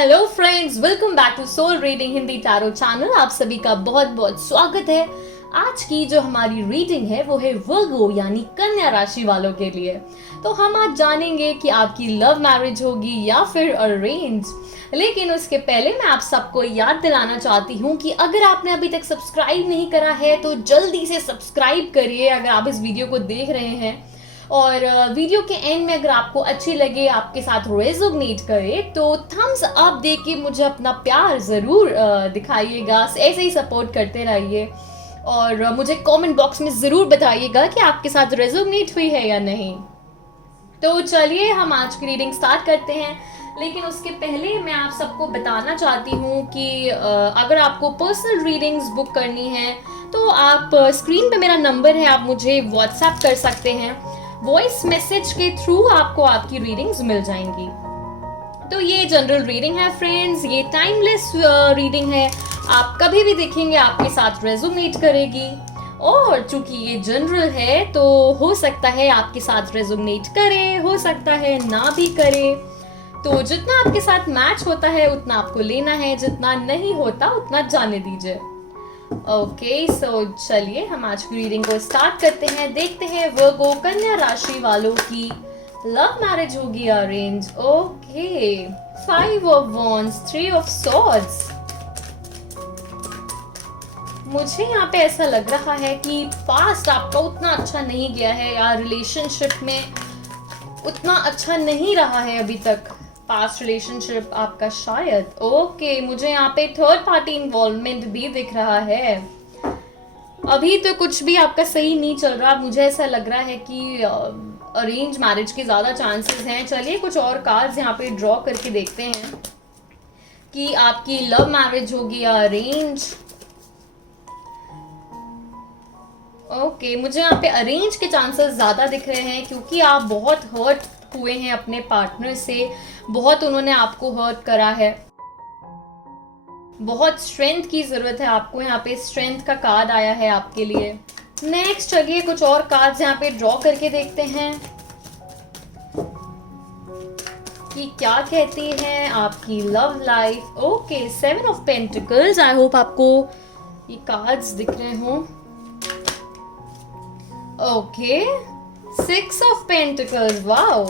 Hello friends, welcome back to soul reading Hindi tarot channel. आप सभी का बहुत बहुत स्वागत है। आज की जो हमारी रीडिंग है वो है वर्गो यानी कन्या राशि वालों के लिए। तो हम आज जानेंगे कि आपकी लव मैरिज होगी या फिर अरेंज। लेकिन उसके पहले मैं आप सबको याद दिलाना चाहती हूँ कि अगर आपने अभी तक सब्सक्राइब नहीं करा है तो जल्दी से सब्सक्राइब करिए अगर आप इस वीडियो को देख रहे हैं। और वीडियो के एंड में अगर आपको अच्छी लगे, आपके साथ रेजोनेट करे तो थम्स अप दे के मुझे अपना प्यार ज़रूर दिखाइएगा। ऐसे ही सपोर्ट करते रहिए और मुझे कमेंट बॉक्स में ज़रूर बताइएगा कि आपके साथ रेजोनेट हुई है या नहीं। तो चलिए हम आज की रीडिंग स्टार्ट करते हैं। लेकिन उसके पहले मैं आप सबको बताना चाहती हूँ कि अगर आपको पर्सनल रीडिंग्स बुक करनी है तो आप स्क्रीन पे मेरा नंबर है, आप मुझे व्हाट्सएप कर सकते हैं। वॉइस मैसेज के थ्रू आपको आपकी रीडिंग्स मिल जाएंगी। तो ये जनरल रीडिंग है फ्रेंड्स, ये टाइमलेस रीडिंग है। आप कभी भी देखेंगे आपके साथ रेजोनेट करेगी। और चूंकि ये जनरल है तो हो सकता है आपके साथ रेजोनेट करे, हो सकता है ना भी करे। तो जितना आपके साथ मैच होता है उतना आपको लेना है, जितना नहीं होता उतना जाने दीजिए। ओके, सो चलिए हम आज की रीडिंग को स्टार्ट करते हैं। देखते हैं वर्गो कन्या राशि वालों की लव मैरिज होगी या arrange. Okay, 5 of wands, 3 of swords. मुझे यहाँ पे ऐसा लग रहा है कि पास्ट आपका उतना अच्छा नहीं गया है या रिलेशनशिप में उतना अच्छा नहीं रहा है अभी तक। पास्ट रिलेशनशिप आपका शायद। ओके, मुझे यहाँ पे थर्ड पार्टी इन्वॉल्वमेंट भी दिख रहा है। अभी तो कुछ भी आपका सही नहीं चल रहा। मुझे ऐसा लग रहा है कि अरेंज मैरिज के ज्यादा चांसेस हैं। चलिए कुछ और कार्ड्स यहाँ पे ड्रॉ करके देखते हैं कि आपकी लव मैरिज होगी या अरेंज। ओके, मुझे यहाँ पे अरेंज के चांसेस ज्यादा दिख रहे हैं क्योंकि आप बहुत हर्ट हुए हैं अपने पार्टनर से, बहुत उन्होंने आपको हर्ट करा है। बहुत स्ट्रेंथ की जरूरत है आपको। यहाँ पे स्ट्रेंथ का कार्ड आया है आपके लिए। नेक्स्ट चलिए कुछ और कार्ड्स यहाँ पे ड्रॉ करके देखते हैं कि क्या कहती है आपकी love life. Okay, 7 of pentacles. I hope आपको ये कार्ड्स दिख रहे हो। Okay, 6 of pentacles. Wow,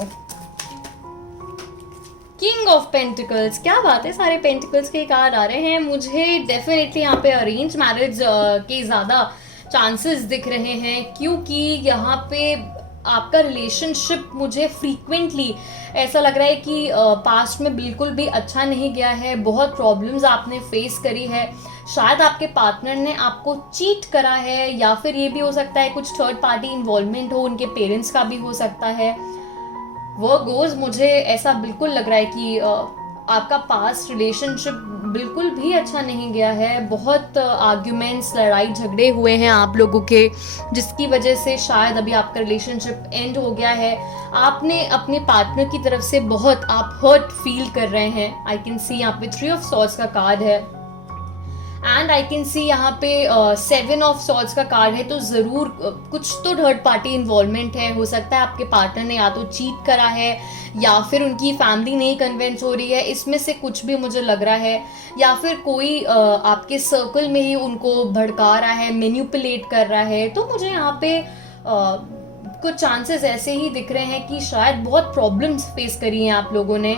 king of pentacles. क्या बात है, सारे पेंटिकल्स के कार्ड आ रहे हैं। मुझे डेफिनेटली यहाँ पे अरेंज मैरिज के ज़्यादा चांसेस दिख रहे हैं क्योंकि यहाँ पे आपका रिलेशनशिप मुझे फ्रीक्वेंटली ऐसा लग रहा है कि पास्ट में बिल्कुल भी अच्छा नहीं गया है। बहुत प्रॉब्लम्स आपने फेस करी है। शायद आपके पार्टनर ने आपको चीट करा है या फिर ये भी हो सकता है कुछ थर्ड पार्टी इन्वॉल्वमेंट हो, उनके पेरेंट्स का भी हो सकता है। वर्गोस, मुझे ऐसा बिल्कुल लग रहा है कि आपका पास्ट रिलेशनशिप बिल्कुल भी अच्छा नहीं गया है। बहुत आर्ग्यूमेंट्स, लड़ाई झगड़े हुए हैं आप लोगों के, जिसकी वजह से शायद अभी आपका रिलेशनशिप एंड हो गया है। आपने अपने पार्टनर की तरफ से बहुत आप हर्ट फील कर रहे हैं। आई कैन सी यहाँ पे 3 ऑफ सॉर्ड्स का कार्ड है एंड आई कैन सी यहाँ पे 7 ऑफ सॉर्ड्स का कार्ड है। तो ज़रूर कुछ तो थर्ड पार्टी इन्वॉल्वमेंट है। हो सकता है आपके पार्टनर ने या तो चीट करा है या फिर उनकी फैमिली नहीं कन्विंस हो रही है। इसमें से कुछ भी मुझे लग रहा है। या फिर कोई आपके सर्कल में ही उनको भड़का रहा है, मैनिपुलेट कर रहा है। तो मुझे यहाँ पे कुछ चांसेस ऐसे ही दिख रहे हैं कि शायद बहुत प्रॉब्लम्स फेस करी हैं आप लोगों ने।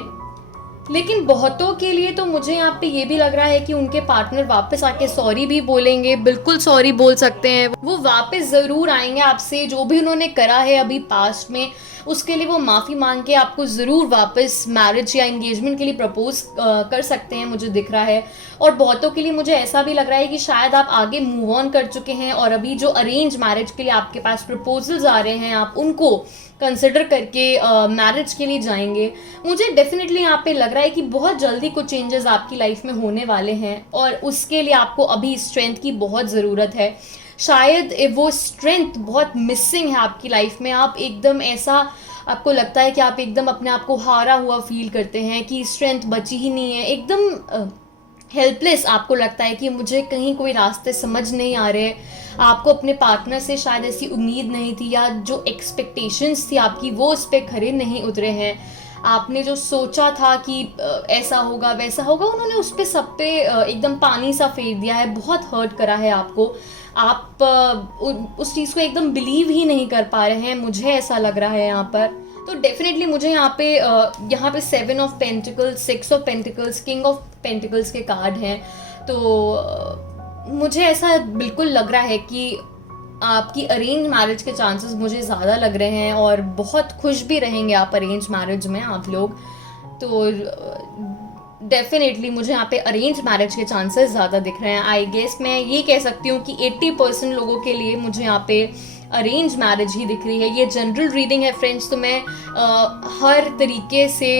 लेकिन बहुतों के लिए तो मुझे यहाँ पे ये भी लग रहा है कि उनके पार्टनर वापस आके सॉरी भी बोलेंगे। बिल्कुल सॉरी बोल सकते हैं। वो वापस ज़रूर आएंगे आपसे। जो भी उन्होंने करा है अभी पास्ट में उसके लिए वो माफ़ी मांग के आपको ज़रूर वापस मैरिज या एंगेजमेंट के लिए प्रपोज कर सकते हैं, मुझे दिख रहा है। और बहुतों के लिए मुझे ऐसा भी लग रहा है कि शायद आप आगे मूव ऑन कर चुके हैं और अभी जो अरेंज मैरिज के लिए आपके पास प्रपोजल्स आ रहे हैं आप उनको कंसिडर करके मैरिज के लिए जाएंगे। मुझे डेफिनेटली यहाँ पे लग रहा है कि बहुत जल्दी कुछ चेंजेस आपकी लाइफ में होने वाले हैं और उसके लिए आपको अभी स्ट्रेंथ की बहुत ज़रूरत है। शायद वो स्ट्रेंथ बहुत मिसिंग है आपकी लाइफ में। आप एकदम ऐसा आपको लगता है कि आप एकदम अपने आप को हारा हुआ फील करते हैं कि स्ट्रेंथ बची ही नहीं है। एकदम हेल्पलेस आपको लगता है कि मुझे कहीं कोई रास्ते समझ नहीं आ रहे। आपको अपने पार्टनर से शायद ऐसी उम्मीद नहीं थी या जो एक्सपेक्टेशंस थी आपकी वो उस पर खरे नहीं उतरे हैं। आपने जो सोचा था कि ऐसा होगा वैसा होगा, उन्होंने उस पे सब पे एकदम पानी सा फेर दिया है, बहुत हर्ट करा है आपको। आप उस चीज़ को एकदम बिलीव ही नहीं कर पा रहे हैं, मुझे ऐसा लग रहा है यहाँ पर। तो डेफिनेटली मुझे यहाँ पे 7 of pentacles, 6 of pentacles, king of pentacles के कार्ड हैं। तो मुझे ऐसा बिल्कुल लग रहा है कि आपकी अरेंज मैरिज के चांसेस मुझे ज़्यादा लग रहे हैं, और बहुत खुश भी रहेंगे आप अरेंज मैरिज में आप लोग। तो डेफिनेटली मुझे यहाँ पे अरेंज मैरिज के चांसेस ज़्यादा दिख रहे हैं। आई गेस मैं ये कह सकती हूँ कि 80% लोगों के लिए मुझे यहाँ पे अरेंज मैरिज ही दिख रही है। ये जनरल रीडिंग है फ्रेंड्स, तो मैं हर तरीके से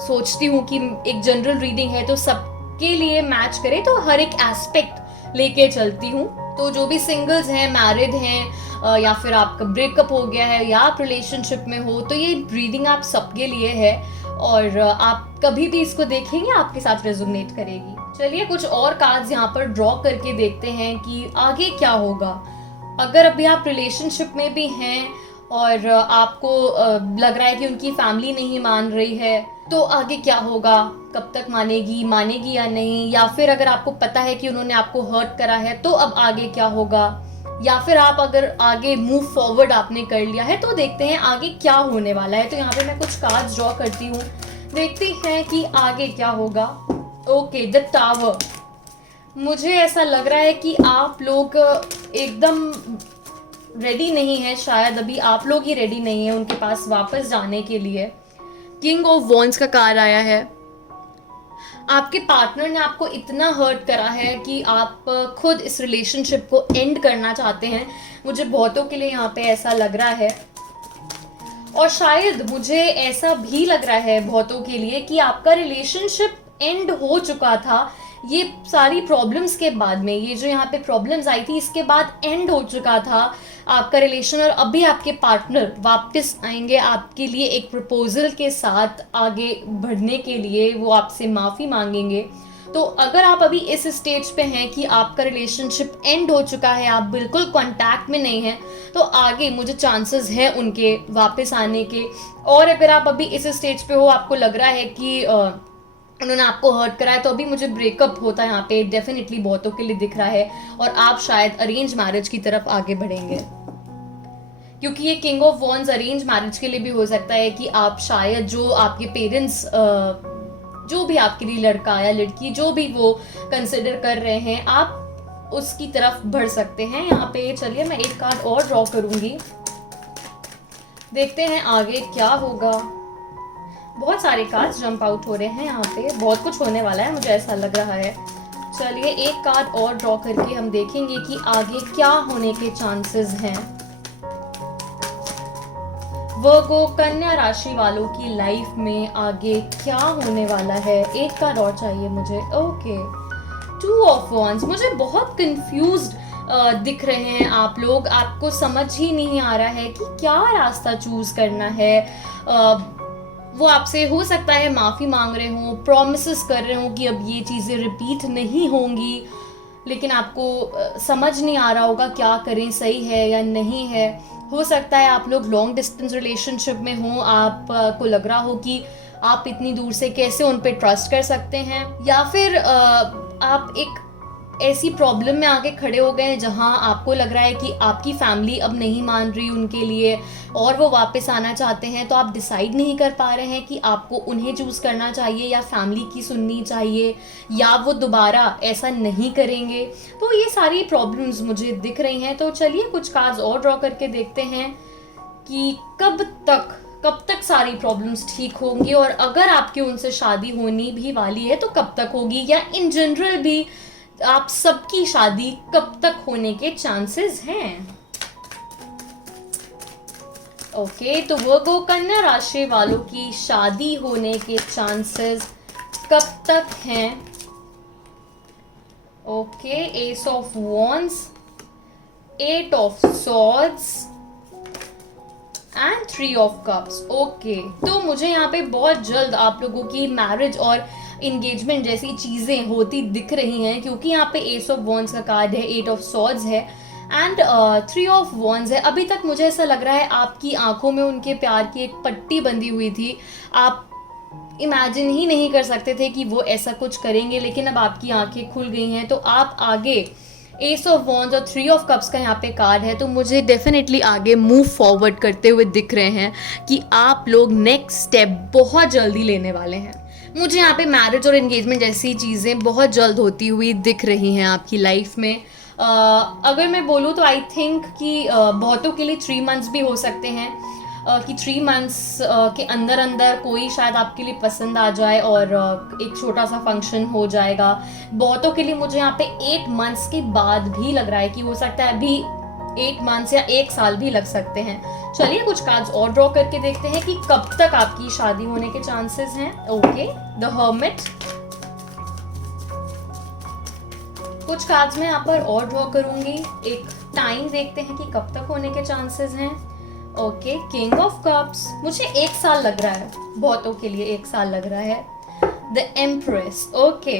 सोचती हूँ कि एक जनरल रीडिंग है तो सबके लिए मैच करे, तो हर एक एस्पेक्ट लेके चलती हूँ। तो जो भी सिंगल्स हैं, मैरिड हैं, या फिर आपका ब्रेकअप हो गया है या आप रिलेशनशिप में हो, तो ये रीडिंग आप सबके लिए है, और आप कभी भी इसको देखेंगे आपके साथ रेजोनेट करेगी। चलिए कुछ और कार्ड्स यहाँ पर ड्रॉ करके देखते हैं कि आगे क्या होगा। अगर अभी आप रिलेशनशिप में भी हैं और आपको लग रहा है कि उनकी फैमिली नहीं मान रही है, तो आगे क्या होगा, कब तक मानेगी या नहीं, या फिर अगर आपको पता है कि उन्होंने आपको हर्ट करा है तो अब आगे क्या होगा, या फिर आप अगर आगे मूव फॉरवर्ड आपने कर लिया है, तो देखते हैं आगे क्या होने वाला है। तो यहाँ पे मैं कुछ कार्ड्स ड्रॉ करती हूँ, देखते हैं कि आगे क्या होगा। Okay, the tower. मुझे ऐसा लग रहा है कि आप लोग एकदम रेडी नहीं है, शायद अभी आप लोग ही रेडी नहीं है उनके पास वापस जाने के लिए। किंग ऑफ वॉन्ड्स का कार्ड आया है। आपके पार्टनर ने आपको इतना हर्ट करा है कि आप खुद इस रिलेशनशिप को एंड करना चाहते हैं। मुझे बहुतों के लिए यहाँ पे ऐसा लग रहा है, और शायद मुझे ऐसा भी लग रहा है बहुतों के लिए कि आपका रिलेशनशिप एंड हो चुका था। ये सारी प्रॉब्लम्स के बाद में, ये जो यहाँ पे प्रॉब्लम्स आई थी, इसके बाद एंड हो चुका था आपका रिलेशन, और अभी आपके पार्टनर वापस आएंगे आपके लिए एक प्रपोजल के साथ आगे बढ़ने के लिए। वो आपसे माफ़ी मांगेंगे। तो अगर आप अभी इस स्टेज पे हैं कि आपका रिलेशनशिप एंड हो चुका है, आप बिल्कुल कांटेक्ट में नहीं हैं, तो आगे मुझे चांसेस है उनके वापस आने के। और अगर आप अभी इस स्टेज पे हो, आपको लग रहा है कि उन्होंने आपको हर्ट करा है, तो अभी मुझे ब्रेकअप होता है यहाँ पे डेफिनेटली बहुतों के लिए दिख रहा है, और आप शायद अरेंज मैरिज की तरफ आगे बढ़ेंगे। क्योंकि ये king of wands arrange marriage के लिए भी हो सकता है कि आप शायद जो आपके पेरेंट्स, जो भी आपके लिए लड़का या लड़की जो भी वो कंसिडर कर रहे हैं, आप उसकी तरफ बढ़ सकते हैं यहाँ पे। चलिए मैं एक कार्ड और ड्रॉ करूंगी, देखते हैं आगे क्या होगा। बहुत सारे कार्ड्स जंप आउट हो रहे हैं यहाँ पे, बहुत कुछ होने वाला है, मुझे ऐसा लग रहा है। चलिए एक कार्ड और ड्रॉ करके हम देखेंगे कि आगे क्या होने के चांसेस हैं। वर्गो, कन्या राशि वालों की लाइफ में आगे क्या होने वाला है। एक कार्ड और चाहिए मुझे। Okay, 2 of wands. मुझे बहुत कंफ्यूज्ड दिख रहे हैं आप लोग, आपको समझ ही नहीं आ रहा है कि क्या रास्ता चूज करना है। वो आपसे हो सकता है माफ़ी मांग रहे हों, प्रॉमिसेस कर रहे हों कि अब ये चीज़ें रिपीट नहीं होंगी, लेकिन आपको समझ नहीं आ रहा होगा क्या करें, सही है या नहीं है। हो सकता है आप लोग लॉन्ग डिस्टेंस रिलेशनशिप में हों, आपको लग रहा हो कि आप इतनी दूर से कैसे उन पे ट्रस्ट कर सकते हैं, या फिर आप एक ऐसी प्रॉब्लम में आके खड़े हो गए जहां आपको लग रहा है कि आपकी फैमिली अब नहीं मान रही उनके लिए और वो वापस आना चाहते हैं, तो आप डिसाइड नहीं कर पा रहे हैं कि आपको उन्हें चूज़ करना चाहिए या फैमिली की सुननी चाहिए, या वो दोबारा ऐसा नहीं करेंगे। तो ये सारी प्रॉब्लम्स मुझे दिख रही हैं। तो चलिए कुछ कार्ड्स और ड्रॉ करके देखते हैं कि कब तक सारी प्रॉब्लम्स ठीक होंगी, और अगर आपकी उनसे शादी होनी भी वाली है तो कब तक होगी, या इन जनरल भी आप सबकी शादी कब तक होने के चांसेस हैं। ओके, तो वर्गो, कन्या राशि वालों की शादी होने के चांसेस कब तक हैं। Okay, S of wands, 8 of swords and 3 of cups. Okay, तो मुझे यहाँ पे बहुत जल्द आप लोगों की मैरिज और इंगेजमेंट जैसी चीज़ें होती दिख रही हैं, क्योंकि यहाँ पे एस ऑफ वॉन्ड्स का कार्ड है, 8 ऑफ सॉर्ड्स है एंड 3 ऑफ वॉन्ड्स है। अभी तक मुझे ऐसा लग रहा है आपकी आंखों में उनके प्यार की एक पट्टी बंधी हुई थी, आप इमेजिन ही नहीं कर सकते थे कि वो ऐसा कुछ करेंगे, लेकिन अब आपकी आंखें खुल गई हैं तो आप आगे एस ऑफ वॉन्ड्स और 3 ऑफ कप्स का यहाँ पे कार्ड है, तो मुझे डेफिनेटली आगे मूव फॉरवर्ड करते हुए दिख रहे हैं कि आप लोग नेक्स्ट स्टेप बहुत जल्दी लेने वाले हैं। मुझे यहाँ पे मैरिज और एंगेजमेंट जैसी चीज़ें बहुत जल्द होती हुई दिख रही हैं आपकी लाइफ में। अगर मैं बोलूँ तो आई थिंक कि बहुतों के लिए 3 मंथ्स भी हो सकते हैं, कि 3 मंथ्स के अंदर अंदर कोई शायद आपके लिए पसंद आ जाए और एक छोटा सा फंक्शन हो जाएगा। बहुतों के लिए मुझे यहाँ पे 8 मंथ्स के बाद भी लग रहा है कि हो सकता है अभी 8 मंथ्स या 1 साल भी लग सकते हैं। चलिए कुछ कार्ड्स और ड्रॉ करके देखते हैं कि कब तक आपकी शादी होने के चांसेस हैं। Okay, the hermit. कुछ कार्ड्स मैं यहाँ पर और ड्रॉ करूंगी, एक टाइम देखते हैं कि कब तक होने के चांसेस हैं। Okay, king of cups. मुझे 1 साल लग रहा है, बहुतों के लिए 1 साल लग रहा है। The empress. ओके,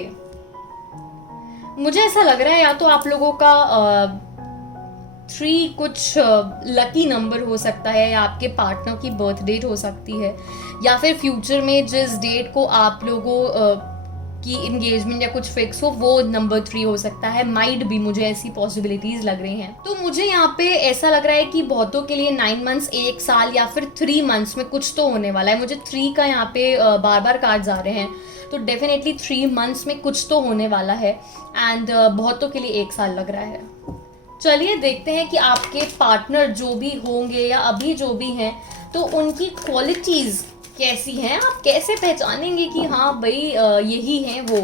मुझे ऐसा लग रहा है या तो आप लोगों का 3 कुछ लकी नंबर हो सकता है, या आपके पार्टनर की बर्थ डेट हो सकती है, या फिर फ्यूचर में जिस डेट को आप लोगों की इंगेजमेंट या कुछ फिक्स हो वो नंबर 3 हो सकता है। माइट भी, मुझे ऐसी पॉसिबिलिटीज लग रही हैं। तो मुझे यहाँ पे ऐसा लग रहा है कि बहुतों के लिए 9 मंथ्स, 1 साल या फिर 3 मंथ्स में कुछ तो होने वाला है। मुझे 3 का यहाँ पे बार बार कार्ड्स आ रहे हैं, तो डेफिनेटली 3 मंथ्स में कुछ तो होने वाला है। एंड बहुतों के लिए 1 साल लग रहा है। चलिए देखते हैं कि आपके पार्टनर जो भी होंगे या अभी जो भी हैं, तो उनकी क्वालिटीज़ कैसी हैं, आप कैसे पहचानेंगे कि हाँ भाई यही हैं वो।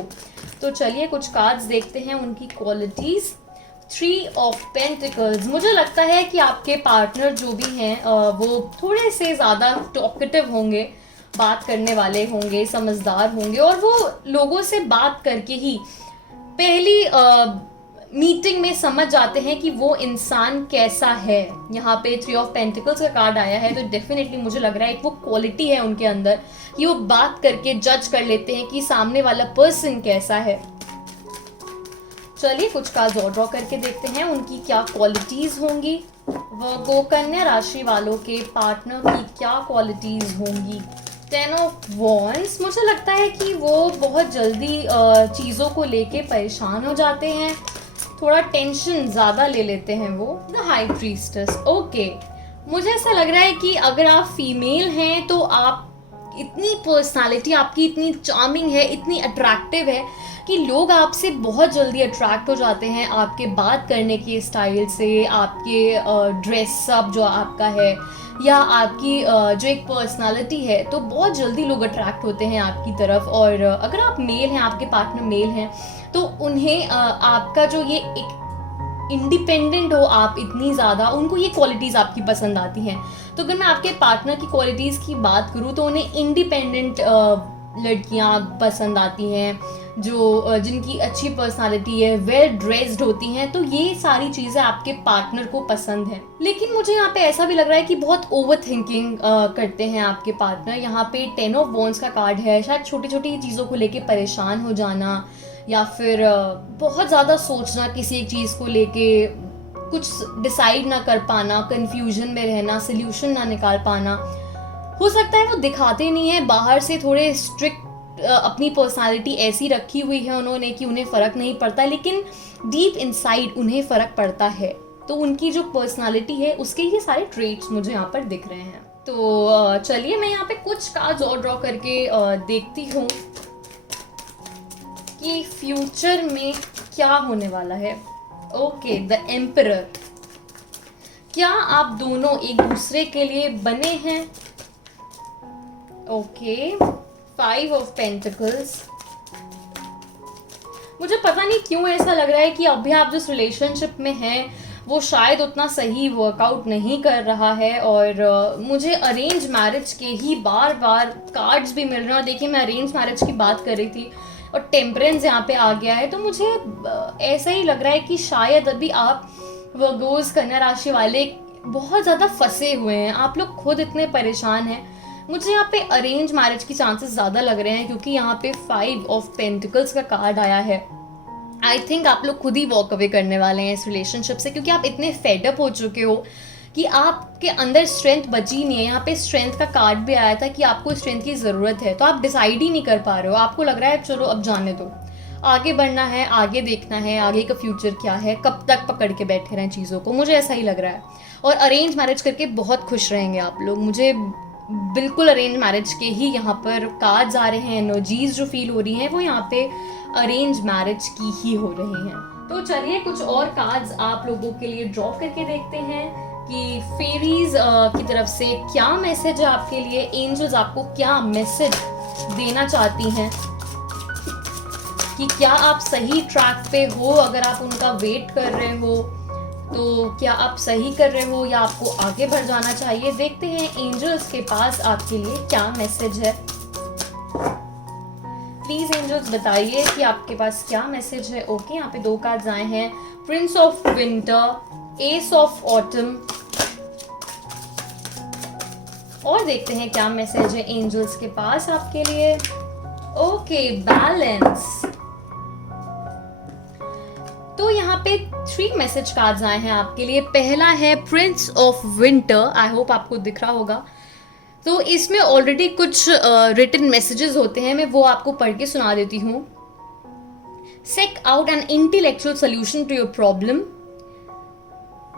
तो चलिए कुछ कार्ड्स देखते हैं उनकी क्वालिटीज़। 3 of pentacles. मुझे लगता है कि आपके पार्टनर जो भी हैं वो थोड़े से ज़्यादा टॉकेटिव होंगे, बात करने वाले होंगे, समझदार होंगे, और वो लोगों से बात करके ही पहली मीटिंग में समझ जाते हैं कि वो इंसान कैसा है। यहाँ पे 3 ऑफ पेंटिकल्स का कार्ड आया है, तो डेफिनेटली मुझे लग रहा है वो क्वालिटी है उनके अंदर कि वो बात करके जज कर लेते हैं कि सामने वाला पर्सन कैसा है। चलिए कुछ कार्ड और ड्रॉ करके देखते हैं उनकी क्या क्वालिटीज होंगी। वो कन्या राशि वालों के पार्टनर की क्या क्वालिटीज होंगी। 10 ऑफ वॉन्ड्स। मुझे लगता है कि वो बहुत जल्दी चीज़ों को लेके परेशान हो जाते हैं, थोड़ा टेंशन ज़्यादा ले लेते हैं वो। The high priestess. ओके, मुझे ऐसा लग रहा है कि अगर आप फीमेल हैं तो आप इतनी पर्सनालिटी आपकी इतनी चार्मिंग है, इतनी अट्रैक्टिव है कि लोग आपसे बहुत जल्दी अट्रैक्ट हो जाते हैं, आपके बात करने के स्टाइल से, आपके ड्रेसअप जो आपका है, या आपकी जो एक पर्सनालिटी है, तो बहुत जल्दी लोग अट्रैक्ट होते हैं आपकी तरफ। और अगर आप मेल हैं, आपके पार्टनर मेल हैं, तो उन्हें आपका जो ये एक इंडिपेंडेंट हो आप इतनी ज़्यादा, उनको ये क्वालिटीज़ आपकी पसंद आती हैं। तो अगर मैं आपके पार्टनर की क्वालिटीज़ की बात करूँ तो उन्हें इंडिपेंडेंट लड़कियाँ पसंद आती हैं, जो जिनकी अच्छी पर्सनालिटी है, वेल ड्रेस्ड होती हैं। तो ये सारी चीज़ें आपके पार्टनर को पसंद हैं। लेकिन मुझे यहाँ पे ऐसा भी लग रहा है कि बहुत ओवर थिंकिंग करते हैं आपके पार्टनर। यहाँ पे 10 ऑफ वॉन्ड्स का कार्ड है, शायद छोटी छोटी चीज़ों को लेके परेशान हो जाना, या फिर बहुत ज़्यादा सोचना किसी एक चीज़ को लेके, कुछ डिसाइड ना कर पाना, कंफ्यूजन में रहना, सोल्यूशन ना निकाल पाना। हो सकता है वो दिखाते नहीं है, बाहर से थोड़े स्ट्रिक्ट अपनी पर्सनालिटी ऐसी रखी हुई है उन्होंने कि उन्हें फ़र्क नहीं पड़ता, लेकिन डीप इनसाइड उन्हें फ़र्क पड़ता है। तो उनकी जो पर्सनालिटी है उसके ये सारे ट्रेट्स मुझे यहाँ पर दिख रहे हैं। तो चलिए मैं यहाँ पे कुछ कार्ड्स और ड्रॉ करके देखती हूँ कि फ्यूचर में क्या होने वाला है। Okay, the emperor. क्या आप दोनों एक दूसरे के लिए बने हैं? Okay, 5 of pentacles. मुझे पता नहीं क्यों ऐसा लग रहा है कि अभी आप जिस रिलेशनशिप में हैं वो शायद उतना सही वर्कआउट नहीं कर रहा है, और मुझे अरेंज मैरिज के ही बार बार कार्ड्स भी मिल रहे हैं। और देखिए, मैं अरेंज मैरिज की बात कर रही थी और टेम्परेंस यहाँ पे आ गया है, तो मुझे ऐसा ही लग रहा है कि शायद अभी आप वर्गोस कन्या राशि वाले बहुत ज़्यादा फंसे हुए हैं, आप लोग खुद इतने परेशान हैं। मुझे यहाँ पे अरेंज मैरिज की चांसेस ज़्यादा लग रहे हैं, क्योंकि यहाँ पे 5 ऑफ पेंटिकल्स का कार्ड आया है। आई थिंक आप लोग खुद ही वॉक अवे करने वाले हैं इस रिलेशनशिप से, क्योंकि आप इतने फेडअप हो चुके हो कि आपके अंदर स्ट्रेंथ बची नहीं है। यहाँ पे स्ट्रेंथ का कार्ड भी आया था कि आपको स्ट्रेंथ की ज़रूरत है, तो आप डिसाइड ही नहीं कर पा रहे हो। आपको लग रहा है चलो अब जाने दो, आगे बढ़ना है, आगे देखना है, आगे का फ्यूचर क्या है, कब तक पकड़ के बैठे रहें चीज़ों को, मुझे ऐसा ही लग रहा है। और अरेंज मैरिज करके बहुत खुश रहेंगे आप लोग, मुझे बिल्कुल अरेंज मैरिज के ही यहाँ पर कार्ड्स आ रहे हैं। एनर्जीज जो फील हो रही हैं वो यहाँ पे अरेंज मैरिज की ही हो रही हैं। तो चलिए कुछ और कार्ड्स आप लोगों के लिए ड्रॉ करके देखते हैं कि फेरीज की तरफ से क्या मैसेज है आपके लिए, एंजल्स आपको क्या मैसेज देना चाहती हैं, कि क्या आप सही ट्रैक पे हो। अगर आप उनका वेट कर रहे हो तो क्या आप सही कर रहे हो या आपको आगे बढ़ जाना चाहिए। देखते हैं एंजल्स के पास आपके लिए क्या मैसेज है। प्लीज एंजल्स बताइए कि आपके पास क्या मैसेज है। ओके, यहाँ पे 2 कार्ड्स आए हैं, Prince of winter, S of autumn, और देखते हैं क्या मैसेज है एंजल्स के पास आपके लिए। Okay, balance. तो यहाँ पे 3 मैसेज कार्ड्स आए हैं आपके लिए। पहला है Prince of winter, I hope आपको दिख रहा होगा। तो इसमें ऑलरेडी कुछ रिटन मैसेजेस होते हैं, मैं वो आपको पढ़ के सुना देती हूँ। Seek out an intellectual solution to your problem,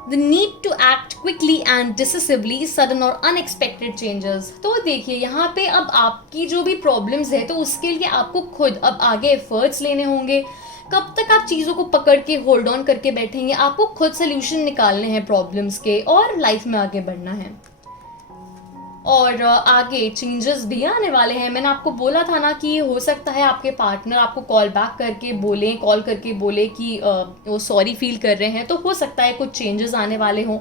The need to act quickly and decisively, sudden और unexpected changes। तो देखिए यहाँ पे अब आपकी जो भी प्रॉब्लम्स है तो उसके लिए आपको खुद अब आगे एफर्ट्स लेने होंगे। कब तक आप चीज़ों को पकड़ के होल्ड ऑन करके बैठेंगे, आपको खुद सोल्यूशन निकालने हैं प्रॉब्लम्स के और लाइफ में आगे बढ़ना है। और आगे चेंजेस भी आने वाले हैं। मैंने आपको बोला था ना कि हो सकता है आपके पार्टनर आपको कॉल करके बोले कि वो सॉरी फील कर रहे हैं, तो हो सकता है कुछ चेंजेस आने वाले हों।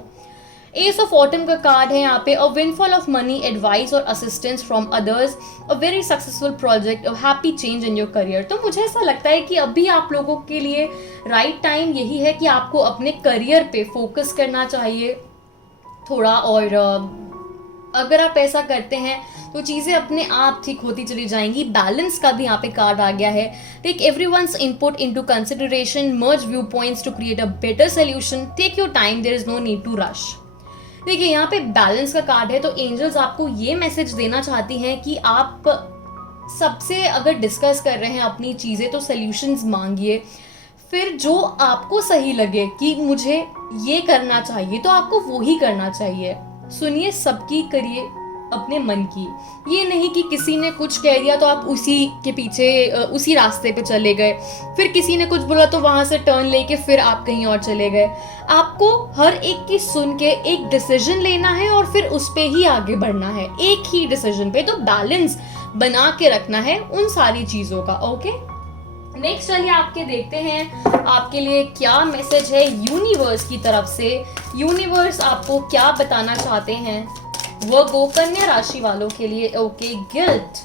एस ऑफ ऑटम का कार्ड है यहाँ पे, अ विंडफॉल ऑफ मनी, एडवाइस और assistance from others, a very successful project, a happy change in your career. तो मुझे ऐसा लगता है कि अभी आप लोगों के लिए राइट टाइम यही है कि आपको अपने करियर पे फोकस करना चाहिए थोड़ा। और अगर आप ऐसा करते हैं तो चीज़ें अपने आप ठीक होती चली जाएंगी। बैलेंस का भी यहाँ पे कार्ड आ गया है। Take everyone's input into consideration, merge view points to create a better solution, take your time, there is no need to rush. देखिए यहाँ पे बैलेंस का कार्ड है, तो एंजल्स आपको ये मैसेज देना चाहती हैं कि आप सबसे अगर डिस्कस कर रहे हैं अपनी चीज़ें तो सोल्यूशंस मांगिए, फिर जो आपको सही लगे कि मुझे ये करना चाहिए तो आपको वो ही करना चाहिए। सुनिए सबकी, करिए अपने मन की। ये नहीं कि किसी ने कुछ कह दिया तो आप उसी के पीछे उसी रास्ते पे चले गए, फिर किसी ने कुछ बोला तो वहां से टर्न लेके फिर आप कहीं और चले गए। आपको हर एक की सुन के एक डिसीजन लेना है और फिर उस पे ही आगे बढ़ना है, एक ही डिसीजन पे। तो बैलेंस बना के रखना है उन सारी चीजों का। ओके, नेक्स्ट चलिए आपके देखते हैं आपके लिए क्या मैसेज है यूनिवर्स की तरफ से। यूनिवर्स आपको क्या बताना चाहते हैं वर्गो कन्या राशि वालों के लिए। ओके, गिल्ट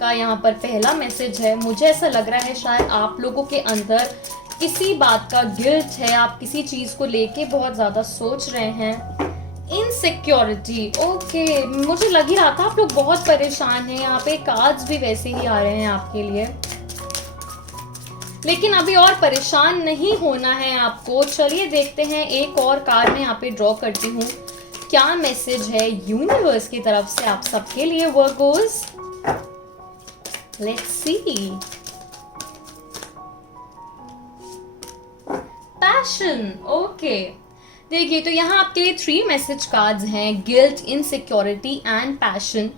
का यहाँ पर पहला मैसेज है। मुझे ऐसा लग रहा है शायद आप लोगों के अंदर किसी बात का गिल्ट है, आप किसी चीज को लेके बहुत ज्यादा सोच रहे हैं। इनसिक्योरिटी, ओके, मुझे लग ही रहा था आप लोग बहुत परेशान हैं। यहाँ पे कार्ड्स भी वैसे ही आ रहे हैं आपके लिए, लेकिन अभी और परेशान नहीं होना है आपको। चलिए देखते हैं, एक और कार्ड मैं यहाँ पे ड्रॉ करती हूँ, क्या मैसेज है यूनिवर्स की तरफ से आप सबके लिए Virgo's. Let's see. Passion, okay. देखिए तो यहाँ आपके लिए 3 मैसेज कार्ड्स हैं, गिल्ट, इनसिक्योरिटी एंड पैशन।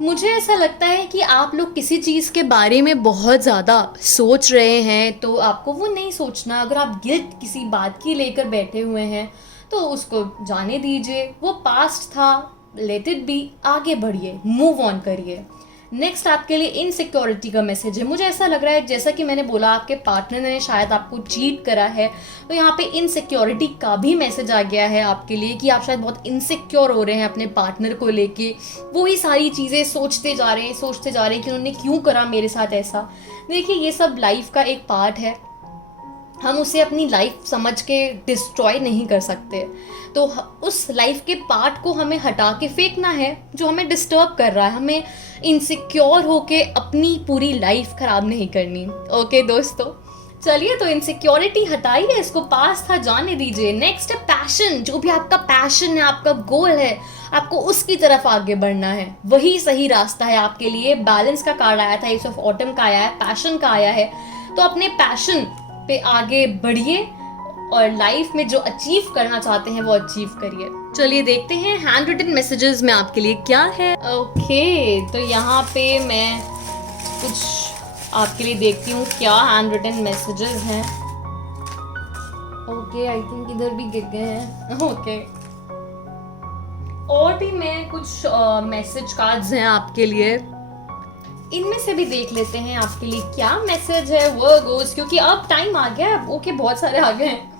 मुझे ऐसा लगता है कि आप लोग किसी चीज़ के बारे में बहुत ज़्यादा सोच रहे हैं, तो आपको वो नहीं सोचना। अगर आप गिल्ट किसी बात की लेकर बैठे हुए हैं तो उसको जाने दीजिए, वो पास्ट था, लेट इट बी, आगे बढ़िए, मूव ऑन करिए। नेक्स्ट आपके लिए इनसिक्योरिटी का मैसेज है। मुझे ऐसा लग रहा है जैसा कि मैंने बोला आपके पार्टनर ने शायद आपको चीट करा है, तो यहाँ पे इनसिक्योरिटी का भी मैसेज आ गया है आपके लिए कि आप शायद बहुत इनसिक्योर हो रहे हैं अपने पार्टनर को लेके। वही सारी चीज़ें सोचते जा रहे हैं कि उन्होंने क्यों करा मेरे साथ ऐसा। देखिए ये सब लाइफ का एक पार्ट है, हम उसे अपनी लाइफ समझ के डिस्ट्रॉय नहीं कर सकते। तो उस लाइफ के पार्ट को हमें हटा के फेंकना है जो हमें डिस्टर्ब कर रहा है। हमें इनसिक्योर होके अपनी पूरी लाइफ खराब नहीं करनी। ओके दोस्तों, चलिए, तो इनसिक्योरिटी हटाइए, इसको पास था जाने दीजिए। नेक्स्ट है पैशन। जो भी आपका पैशन है, आपका गोल है, आपको उसकी तरफ आगे बढ़ना है, वही सही रास्ता है आपके लिए। बैलेंस का कार्ड आया था, एस ऑफ ऑटम का आया है, पैशन का आया है। तो अपने पैशन पे आगे बढ़िए और लाइफ में जो अचीव करना चाहते हैं वो अचीव करिए। चलिए देखते हैं हैंड रिटन मैसेजेस में आपके लिए क्या है। ओके, तो यहाँ पे मैं कुछ आपके लिए देखती हूँ क्या हैंड रिटन मैसेजेस हैं। ओके, आई थिंक इधर भी गिर गए हैं। ओके, और भी मैं कुछ मैसेज कार्ड्स हैं आपके लिए, इनमें से भी देख लेते हैं आपके लिए क्या मैसेज है वर्गोस, क्योंकि अब टाइम आ गया है। ओके, बहुत सारे आ गए हैं,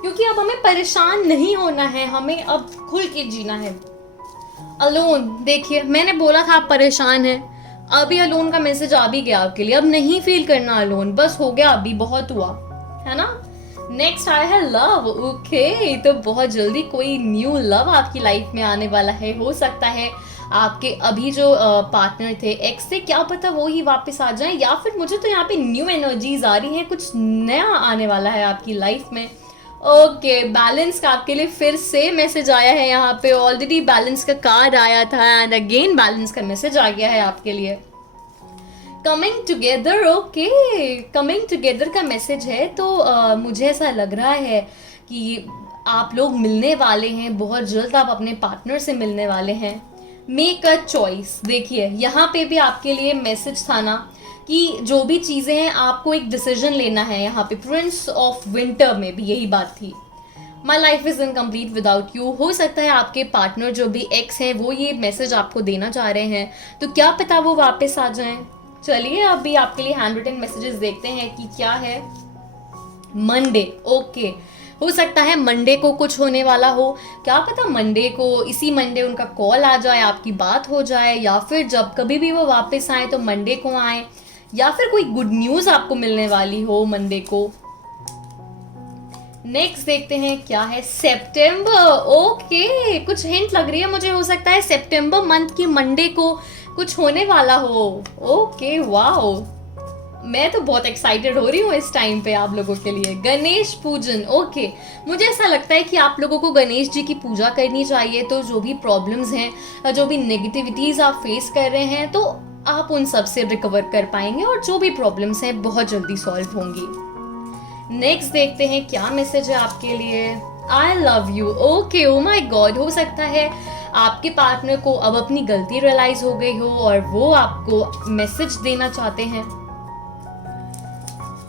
क्योंकि अब हमें परेशान नहीं होना है, हमें अब खुल के जीना है। अलोन, देखिए मैंने बोला था आप परेशान हैं, अभी अलोन का मैसेज आ भी गया आपके लिए। अब नहीं फील करना अलोन, बस हो गया, अभी बहुत हुआ है ना। नेक्स्ट आया है लव। ओके, तो बहुत जल्दी कोई न्यू लव आपकी लाइफ में आने वाला है। हो सकता है आपके अभी जो पार्टनर थे एक्स से, क्या पता वो ही वापस आ जाए, या फिर मुझे तो यहाँ पे न्यू एनर्जीज आ रही हैं, कुछ नया आने वाला है आपकी लाइफ में। ओके, बैलेंस का आपके लिए फिर से मैसेज आया है। यहाँ पे ऑलरेडी बैलेंस का कार्ड आया था एंड अगेन बैलेंस का मैसेज आ गया है आपके लिए। Coming together. Okay, coming together का मैसेज है। तो मुझे ऐसा लग रहा है कि आप लोग मिलने वाले हैं, बहुत जल्द आप अपने पार्टनर से मिलने वाले हैं। Make a choice. देखिए यहाँ पे भी आपके लिए मैसेज था ना कि जो भी चीज़ें हैं आपको एक डिसीजन लेना है। यहाँ पे प्रिंस ऑफ विंटर में भी यही बात थी। My life is incomplete without you. हो सकता है आपके पार्टनर जो भी एक्स हैं वो ये मैसेज आपको देना चाह रहे हैं, तो क्या पता वो वापस आ जाएं। चलिए अभी आपके लिए हैंड रिटन मैसेजेस देखते हैं कि क्या है। मंडे। ओके, हो सकता है मंडे को कुछ होने वाला हो, क्या पता मंडे को, इसी मंडे उनका कॉल आ जाए, आपकी बात हो जाए, या फिर जब कभी भी वो वापस आए तो मंडे को आए, या फिर कोई गुड न्यूज आपको मिलने वाली हो मंडे को। नेक्स्ट देखते हैं क्या है। सितंबर। ओके, कुछ हिंट लग रही है मुझे, हो सकता है सितंबर मंथ की मंडे को कुछ होने वाला हो। ओके, वाओ, मैं तो बहुत एक्साइटेड हो रही हूँ इस टाइम पे आप लोगों के लिए। गणेश पूजन। ओके, मुझे ऐसा लगता है कि आप लोगों को गणेश जी की पूजा करनी चाहिए। तो जो भी प्रॉब्लम्स हैं, जो भी नेगेटिविटीज आप फेस कर रहे हैं, तो आप उन सब से रिकवर कर पाएंगे और जो भी प्रॉब्लम्स हैं बहुत जल्दी सॉल्व होंगी। नेक्स्ट देखते हैं क्या मैसेज है आपके लिए। I love you. Okay, oh my God, हो सकता है आपके पार्टनर को अब अपनी गलती रियलाइज हो गई हो और वो आपको मैसेज देना चाहते हैं।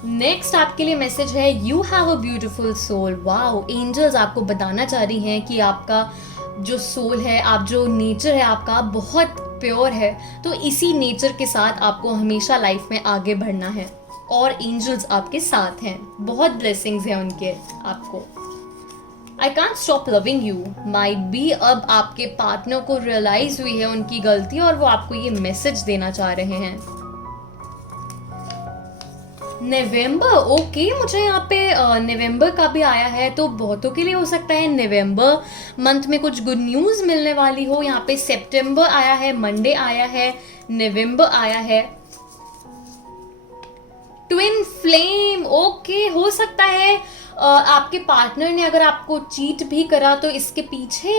नेक्स्ट आपके लिए मैसेज है you have a beautiful soul. Wow, angels आपको बताना चाह रही हैं कि आपका जो सोल है, आप जो नेचर है आपका बहुत प्योर है, तो इसी नेचर के साथ आपको हमेशा लाइफ में आगे बढ़ना है और एंजल्स आपके साथ हैं, बहुत ब्लेसिंग्स हैं उनके आपको। I can't stop loving you. Might be अब आपके पार्टनर को रियलाइज हुई है उनकी गलती और वो आपको ये मैसेज देना चाह रहे हैं। नवंबर। ओके, मुझे यहाँ पे नवंबर का भी आया है, तो बहुतों के लिए हो सकता है नवंबर मंथ में कुछ गुड न्यूज़ मिलने वाली हो। यहाँ पे सितंबर आया है, मंडे आया है, नवंबर आया है। Twin flame. ओके, हो सकता है आपके पार्टनर ने अगर आपको चीट भी करा तो इसके पीछे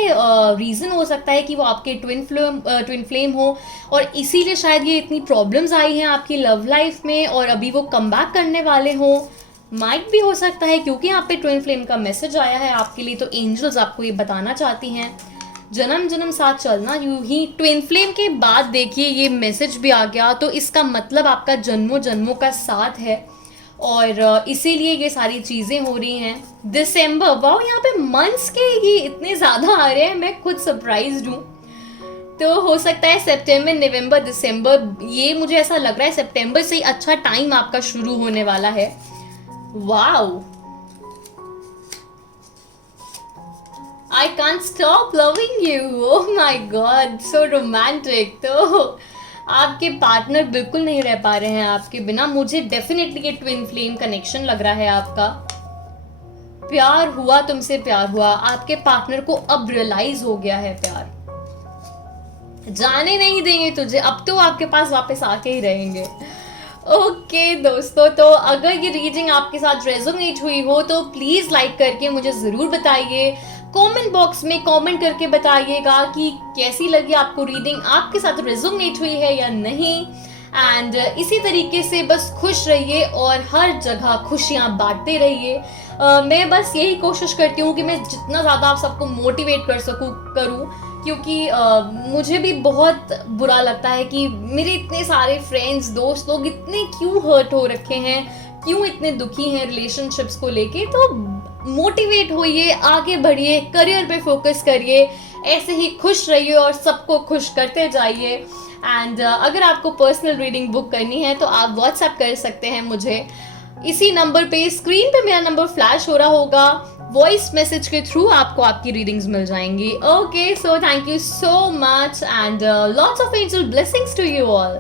रीज़न हो सकता है कि वो आपके ट्विन फ्लेम हो और इसीलिए शायद ये इतनी प्रॉब्लम्स आई हैं आपकी लव लाइफ में और अभी वो कम बैक करने वाले हों। माइट भी हो सकता है क्योंकि यहाँ पे ट्विन फ्लेम का मैसेज आया है आपके लिए, तो एंजल्स आपको ये बताना चाहती हैं जन्म जन्म साथ चलना। यूं ही ट्विन फ्लेम के बाद देखिए ये मैसेज भी आ गया, तो इसका मतलब आपका जन्मों जन्मों का साथ है और इसीलिए ये सारी चीज़ें हो रही हैं। दिसंबर। वाओ, यहाँ पे मंथ्स के ये इतने ज़्यादा आ रहे हैं, मैं खुद सरप्राइज्ड हूँ। तो हो सकता है सितंबर, नवंबर, दिसंबर, ये मुझे ऐसा लग रहा है सितंबर से ही अच्छा टाइम आपका शुरू होने वाला है। Wow, I can't stop loving you. Oh my God, so romantic. तो आपके पार्टनर बिल्कुल नहीं रह पा रहे हैं आपके बिना। मुझे डेफिनेटली ये ट्विन फ्लेम कनेक्शन लग रहा है आपका। प्यार हुआ, तुमसे प्यार हुआ, आपके पार्टनर को अब रियलाइज हो गया है प्यार। जाने नहीं देंगे तुझे, अब तो आपके पास वापस आके ही रहेंगे। ओके दोस्तों, तो अगर ये रीडिंग आपके साथ रेजोनेट हुई हो तो प्लीज लाइक करके मुझे जरूर बताइए। कमेंट बॉक्स में कमेंट करके बताइएगा कि कैसी लगी आपको रीडिंग, आपके साथ रेजोनेट हुई है या नहीं। एंड इसी तरीके से बस खुश रहिए और हर जगह खुशियां बांटते रहिए। मैं बस यही कोशिश करती हूँ कि मैं जितना ज़्यादा आप सबको मोटिवेट कर सकूँ करूँ, क्योंकि मुझे भी बहुत बुरा लगता है कि मेरे इतने सारे फ्रेंड्स दोस्त लोग इतने क्यों हर्ट हो रखे हैं, क्यों इतने दुखी हैं रिलेशनशिप्स को लेके। तो मोटिवेट होइए, आगे बढ़िए, करियर पे फोकस करिए, ऐसे ही खुश रहिए और सबको खुश करते जाइए। एंड अगर आपको पर्सनल रीडिंग बुक करनी है तो आप व्हाट्सएप कर सकते हैं मुझे। इसी नंबर पे, स्क्रीन पे मेरा नंबर फ्लैश हो रहा होगा, वॉइस मैसेज के थ्रू आपको आपकी रीडिंग्स मिल जाएंगी। Okay, so thank you so much and lots of angel blessings to you all.